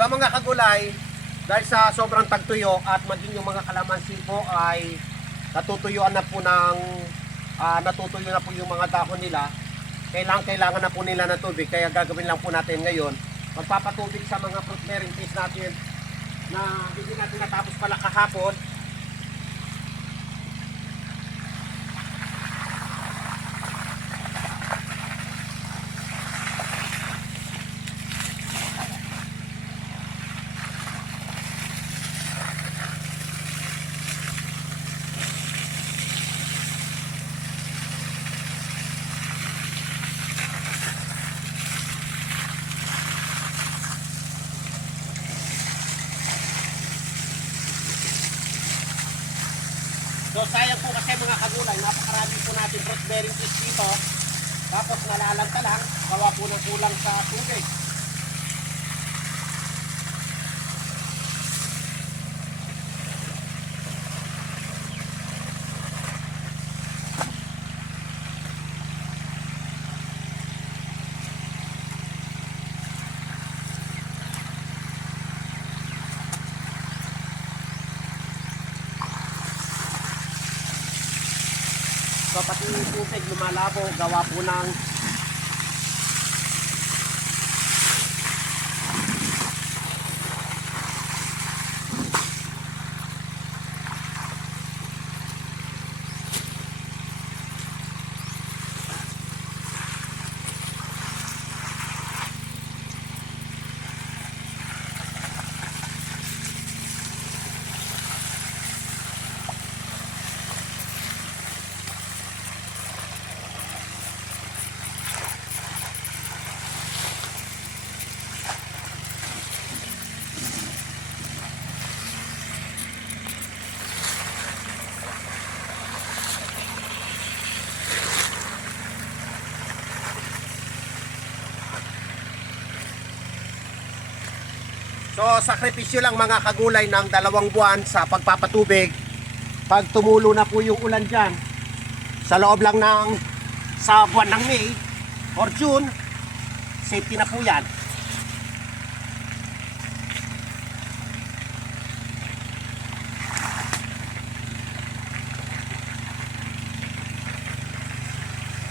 Sa mga kagulay, dahil sa sobrang tagtuyo at maging yung mga kalamansi po ay natutuyuan na po ng natutuyo na po yung mga dahon nila, kailangan na po nila ng tubig. Kaya gagawin lang po natin ngayon, magpapatubig sa mga fruit bearing trees natin na hindi natin natapos pala kahapon. So sayang po kasi mga kagulay, napakarami po natin fruit bearing trees dito. Tapos nalalanta lang, gawa po ng kulang sa tubig. So pati yung tubig lumalabo, gawa po ng So, sakripisyo lang mga kagulay ng 2 buwan sa pagpapatubig. Pag tumulo na po yung ulan dyan, sa loob lang sa buwan ng May or June, safety na po yan.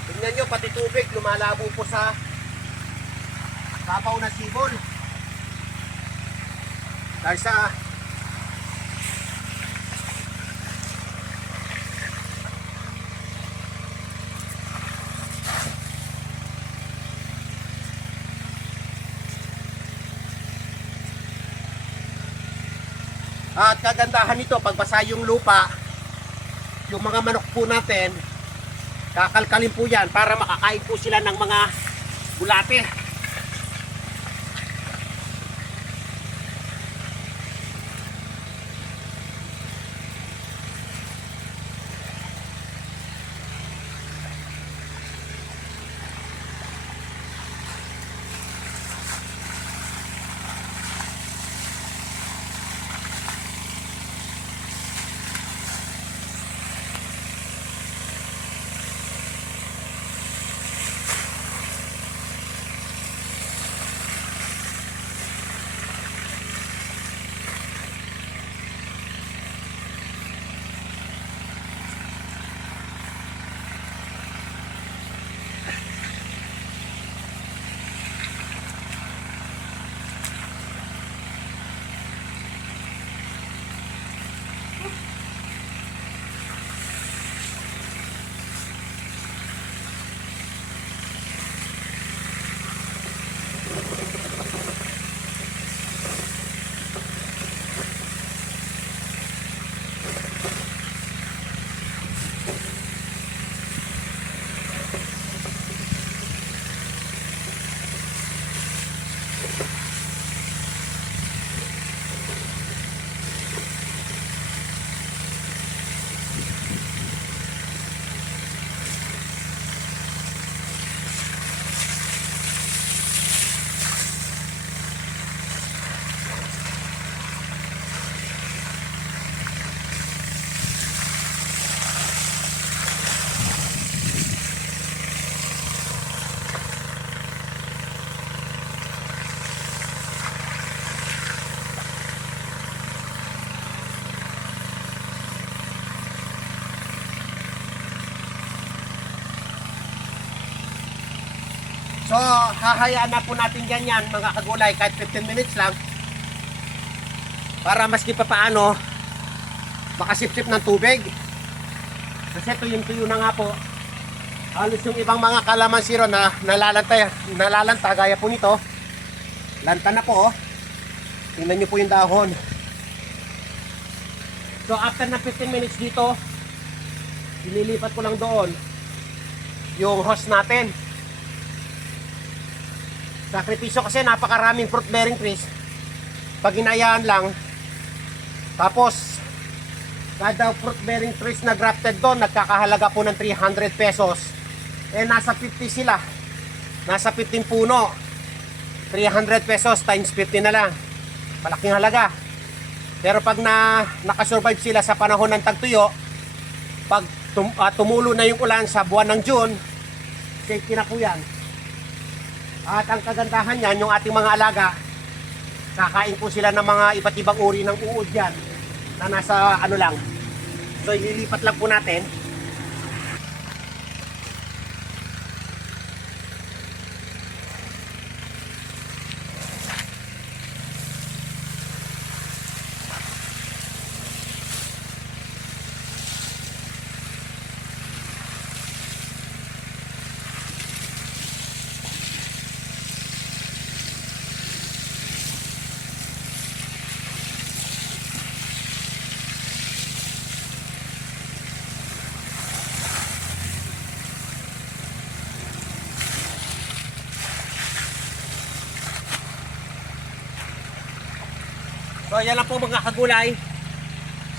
Tingnan nyo, pati tubig lumalabo po sa sabaw na sibol. Dahil sa at kagandahan nito, pagbasa yung lupa, yung mga manok po natin, kakalkalin po yan para makakain po sila ng mga bulate. So, hahayaan na po natin ganyan mga kagulay kahit 15 minutes lang para maski pa paano makasipsip ng tubig. Kasi tuyo na nga po. Halos yung ibang mga kalamansi ron na nalalanta gaya po nito. Lanta na po, oh. Tingnan nyo po yung dahon. So after na 15 minutes dito, ililipat ko lang doon yung hose natin. Sakripisyo kasi napakaraming fruit bearing trees. Pag inayaan lang, tapos kada fruit bearing trees na grafted doon, nagkakahalaga po ng 300 pesos. Eh nasa 50 sila. Nasa 15 puno. 300 pesos times 50 na lang. Malaking halaga. Pero pag nakasurvive sila sa panahon ng tagtuyo, pag tumulo na yung ulan sa buwan ng June, safety na po yan. At ang kagandahan yan, yung ating mga alaga, kakain po sila ng mga iba't ibang uri ng uod yan na nasa ano lang. So ililipat lang po natin. So yan lang po mga kagulay.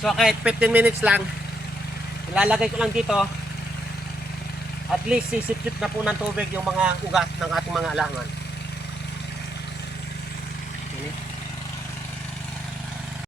So kahit 15 minutes lang, ilalagay ko lang dito. At least sisip-sip na po ng tubig yung mga ugat ng ating mga alangan.